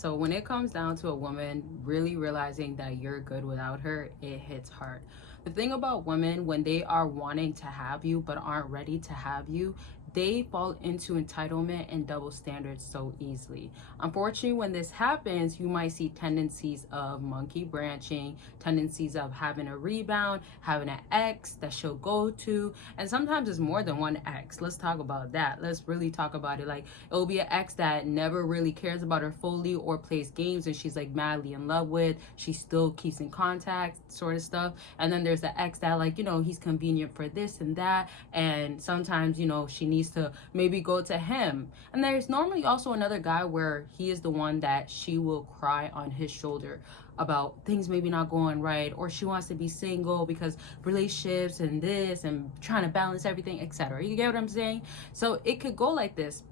So when it comes down to a woman really realizing that you're good without her, it hits hard. The thing about women, when they are wanting to have you but aren't ready to have you, they fall into entitlement and double standards so easily. Unfortunately, when this happens, you might see tendencies of monkey branching, tendencies of having a rebound, having an ex that she'll go to, and sometimes it's more than one ex. Let's talk about that. Let's really talk about it. Like, it will be an ex that never really cares about her fully or plays games and she's like madly in love with. She still keeps in contact, sort of stuff. And then there's the ex that, like, he's convenient for this and that, and sometimes she needs to maybe go to him. And there's normally also another guy where he is the one that she will cry on his shoulder about things maybe not going right, or she wants to be single because relationships and this and trying to balance everything, etc. You get what I'm saying? So it could go like this.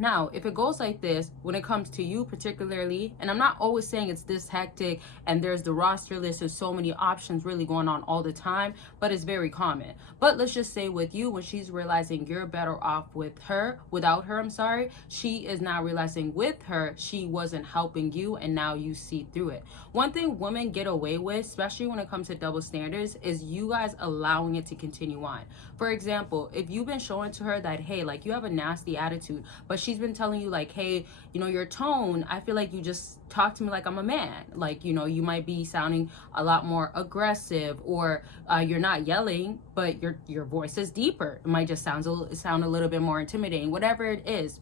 Now, if it goes like this, when it comes to you particularly, and I'm not always saying it's this hectic and there's the roster list, there's so many options really going on all the time, but it's very common. But let's just say with you, when she's realizing you're better off without her, she is now realizing with her, she wasn't helping you, and now you see through it. One thing women get away with, especially when it comes to double standards, is you guys allowing it to continue on. For example, if you've been showing to her that, hey, like, you have a nasty attitude, but she's been telling you, like, hey, your tone, I feel like you just talk to me like I'm a man. Like, you might be sounding a lot more aggressive, or you're not yelling, but your voice is deeper. It might just sound a little bit more intimidating, whatever it is.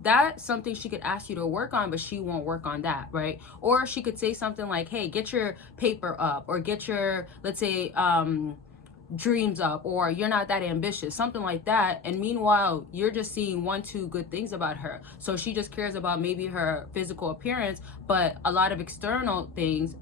That's something she could ask you to work on, but she won't work on that, right? Or she could say something like, hey, get your paper up, or get your, let's say, dreams up, or you're not that ambitious, something like that. And meanwhile, you're just seeing two good things about her. So she just cares about maybe her physical appearance, but a lot of internal things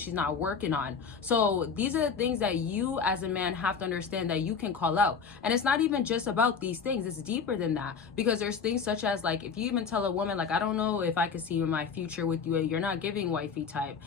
she's not working on. So these are the things that you as a man have to understand that you can call out. And it's not even just about these things, it's deeper than that, because there's things such as, like, if you even tell a woman, like, I don't know if I could see my future with you, and you're not giving wifey type,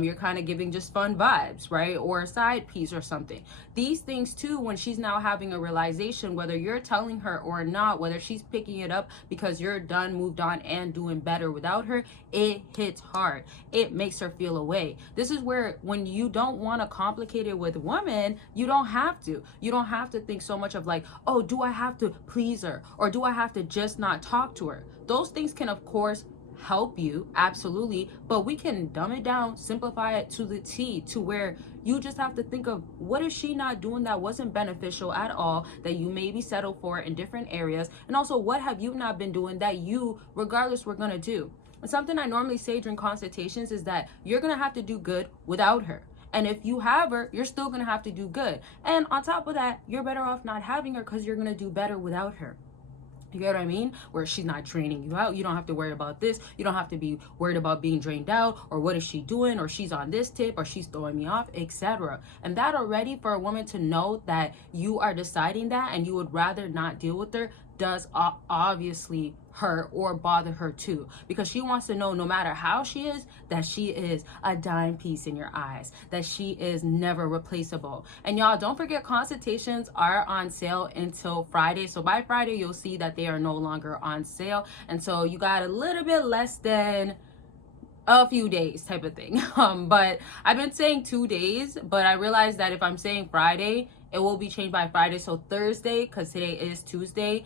you're kind of giving just fun vibes, right? Or a side piece or something. These things too, when she's now having a realization, whether you're telling her or not, whether she's picking it up because you're done, moved on, and doing better without her, it hits hard. It makes her feel away. This is where, when you don't want to complicate it with women, you don't have to. You don't have to think so much of, like, oh, do I have to please her, or do I have to just not talk to her? Those things can, of course, help you, absolutely, but we can dumb it down, simplify it to the T, to where you just have to think of, what is she not doing that wasn't beneficial at all, that you maybe settled for in different areas, and also what have you not been doing that you regardless were gonna do. And something I normally say during consultations is that you're gonna have to do good without her. And if you have her, you're still gonna have to do good. And on top of that, you're better off not having her, because you're gonna do better without her. You get what I mean? Where she's not draining you out. You don't have to worry about this. You don't have to be worried about being drained out, or what is she doing, or she's on this tip, or she's throwing me off, etc. And that already, for a woman to know that you are deciding that and you would rather not deal with her, does obviously hurt or bother her too, because she wants to know, no matter how she is, that she is a dime piece in your eyes, that she is never replaceable. And y'all, don't forget, consultations are on sale until Friday. So by Friday, you'll see that they are no longer on sale, and so you got a little bit less than a few days type of thing. But I've been saying 2 days, but I realized that if I'm saying Friday, it will be changed by Friday. So Thursday, because today is Tuesday,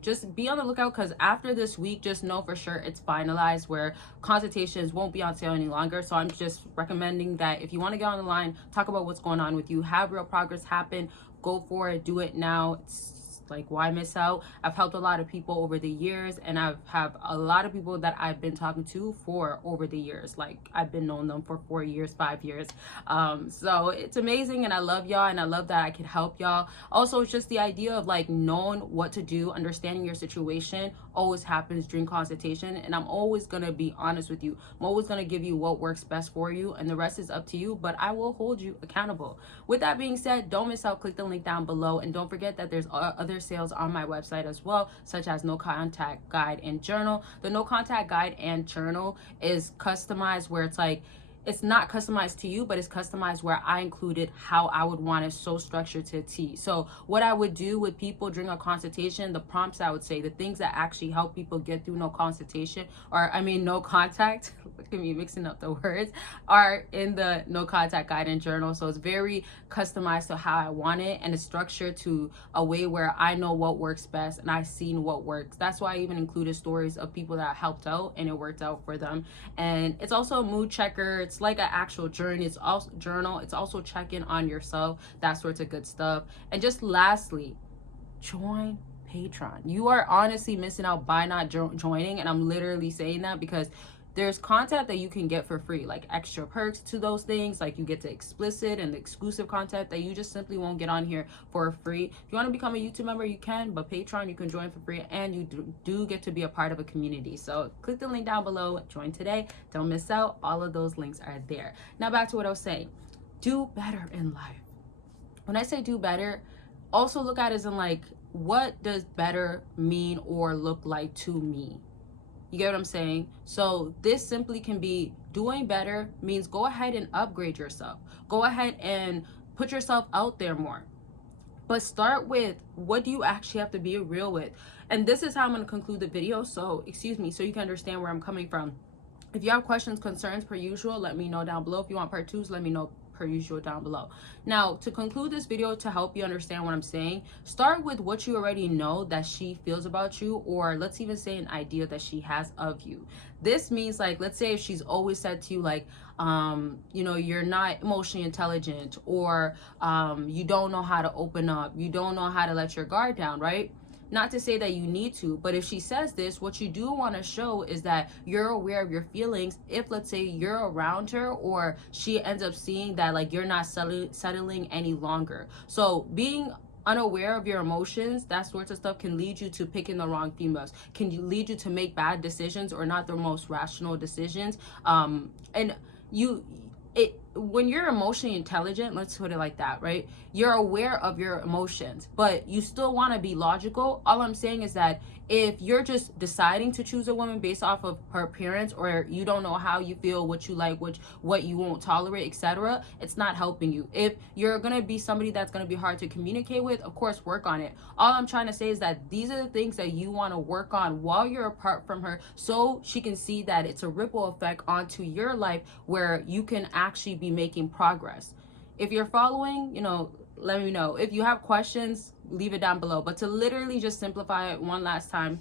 just be on the lookout, because after this week, just know for sure it's finalized where consultations won't be on sale any longer. So I'm just recommending that if you want to get on the line, talk about what's going on with you, have real progress happen, go for it, do it now. It's like, why miss out? I've helped a lot of people over the years, and I've have a lot of people that I've been talking to for over the years. Like, I've been knowing them for 4 years, 5 years. So it's amazing, and I love y'all, and I love that I can help y'all. Also, it's just the idea of, like, knowing what to do, understanding your situation always happens during consultation, and I'm always gonna be honest with you. I'm always gonna give you what works best for you, and the rest is up to you, but I will hold you accountable. With that being said, don't miss out. Click the link down below, and don't forget that there's other sales on my website as well, such as no contact guide and journal. The no contact guide and journal is customized, where it's like, it's not customized to you, but it's customized where I included how I would want it, so structured to a T. So what I would do with people during a consultation, the prompts I would say, the things that actually help people get through no consultation, or I mean no contact, look at me mixing up the words, are in the no contact guide and journal. So it's very customized to how I want it, and it's structured to a way where I know what works best and I've seen what works. That's why I even included stories of people that helped out and it worked out for them. And it's also a mood checker. It's like an actual journey. It's also journal. It's also checking on yourself, that sorts of good stuff. And just lastly, join Patreon. You are honestly missing out by not joining, and I'm literally saying that because there's content that you can get for free, like extra perks to those things, like you get to explicit and exclusive content that you just simply won't get on here for free. If you want to become a YouTube member, you can, but Patreon you can join for free, and you do get to be a part of a community. So click the link down below, join today, don't miss out. All of those links are there. Now back to what I was saying. Do better in life. When I say do better, also look at it as in like, what does better mean or look like to me? You get what I'm saying? So this simply can be doing better means go ahead and upgrade yourself. Go ahead and put yourself out there more. But start with, what do you actually have to be real with? And this is how I'm going to conclude the video. So, excuse me, so you can understand where I'm coming from. If you have questions, concerns, per usual, let me know down below. If you want part 2s, let me know per usual down below. Now, to conclude this video, to help you understand what I'm saying, start with what you already know that she feels about you, or let's even say an idea that she has of you. This means, like, let's say if she's always said to you, like, you know, you're not emotionally intelligent, or you don't know how to open up, you don't know how to let your guard down, right? Not to say that you need to, but if she says this, what you do want to show is that you're aware of your feelings. If, let's say, you're around her, or she ends up seeing that, like, you're not settling any longer. So being unaware of your emotions, that sorts of stuff, can lead you to picking the wrong females, can lead you to make bad decisions or not the most rational decisions. And when you're emotionally intelligent, let's put it like that, right? You're aware of your emotions, but you still want to be logical. All I'm saying is that if you're just deciding to choose a woman based off of her appearance, or you don't know how you feel, what you like, what you won't tolerate, etc., it's not helping you. If you're gonna be somebody that's gonna be hard to communicate with, of course, work on it. All I'm trying to say is that these are the things that you want to work on while you're apart from her, so she can see that it's a ripple effect onto your life where you can actually be making progress. If you're following, you know, let me know. If you have questions, leave it down below. But to literally just simplify it one last time,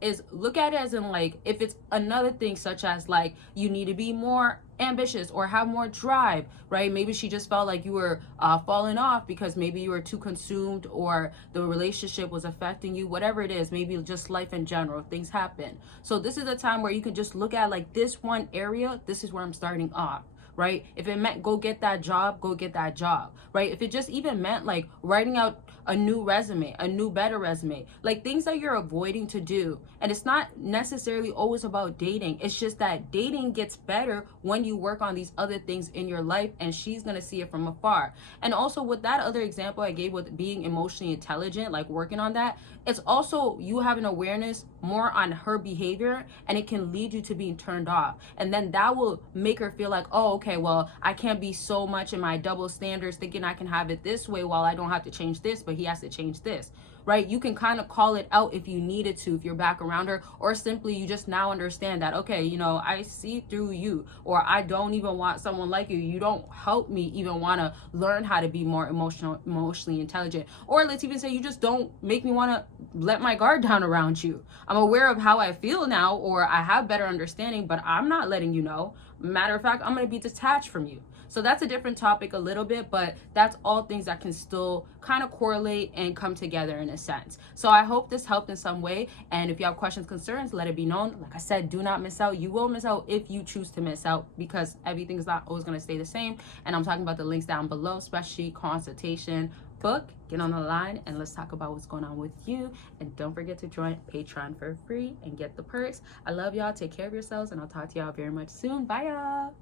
is look at it as in, like, if it's another thing such as, like, you need to be more ambitious or have more drive, right? Maybe she just felt like you were falling off because maybe you were too consumed, or the relationship was affecting you, whatever it is, maybe just life in general, things happen. So this is a time where you can just look at, like, this one area, this is where I'm starting off, right? If it meant go get that job, go get that job, right? If it just even meant, like, writing out a new resume, a new better resume, like things that you're avoiding to do. And it's not necessarily always about dating. It's just that dating gets better when you work on these other things in your life, and she's gonna see it from afar. And also with that other example I gave with being emotionally intelligent, like working on that, it's also you having awareness more on her behavior, and it can lead you to being turned off. And then that will make her feel like, oh, okay, well, I can't be so much in my double standards thinking I can have it this way while I don't have to change this, but he has to change this, right? You can kind of call it out if you needed to, if you're back around her, or simply you just now understand that, okay, you know, I see through you, or I don't even want someone like you. You don't help me even want to learn how to be more emotionally intelligent. Or let's even say you just don't make me want to let my guard down around you. I'm aware of how I feel now, or I have better understanding, but I'm not letting you know. Matter of fact, I'm going to be detached from you. So that's a different topic a little bit, but that's all things that can still kind of correlate and come together in a sense. So I hope this helped in some way. And if you have questions, concerns, let it be known. Like I said, do not miss out. You will miss out if you choose to miss out, because everything is not always going to stay the same. And I'm talking about the links down below, especially consultation, book, get on the line, and let's talk about what's going on with you. And don't forget to join Patreon for free and get the perks. I love y'all. Take care of yourselves, and I'll talk to y'all very much soon. Bye, y'all.